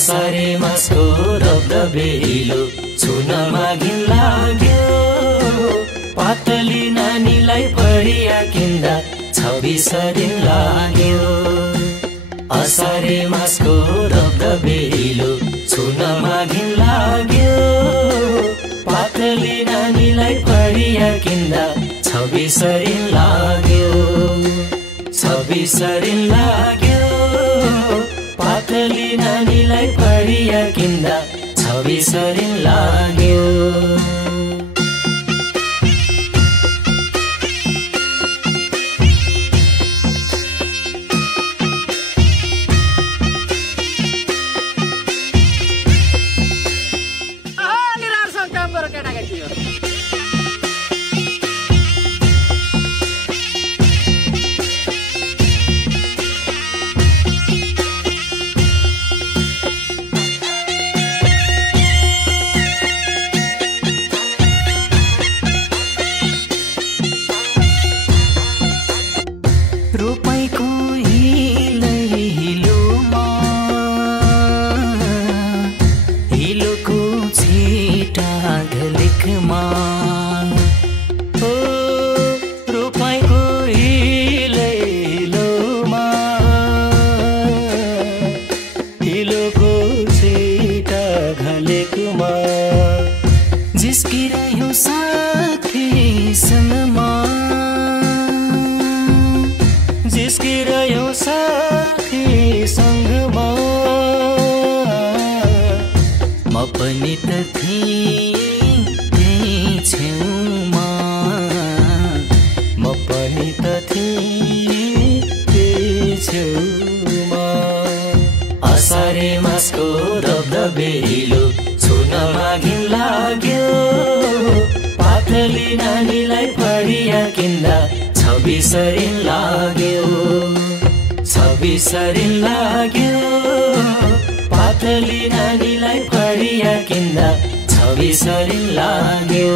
असारे मासको रब्दबेलो छुन मागिन लाग्यो पातली नानीलाई पढिया किन्दा छबिसरिन लाग्यो असारे मासको रब्दबेलो छुन मागिन लाग्यो पातली नानीलाई पढिया किन्दा छबिसरिन लाग्यो छबिसरिन लाग्यो पातली नानीलाई पढिया किन्दा छबिसरिन लाग्यो रोपाईको हिलोमा हिलोको छिटा घलेकमा ओ रोपाईको हिलोमा हिलोको छिटा घलेकमा जिस्किरह्यो साथी सनमा जिस्किरह्यो साथी सँगमा म पनि त थिएँ त्यही छेउमा म पनि त थिएँ त्यही छेउमा असारे मासको रब्दबेलो छुन मागिन लाग्यो पातली नानीलाई पढिया किन्दा छबिसरिन लाग्यो छबिसरिन लाग्यो पातली नानीलाई पढिया किन्दा छबिसरिन लाग्यो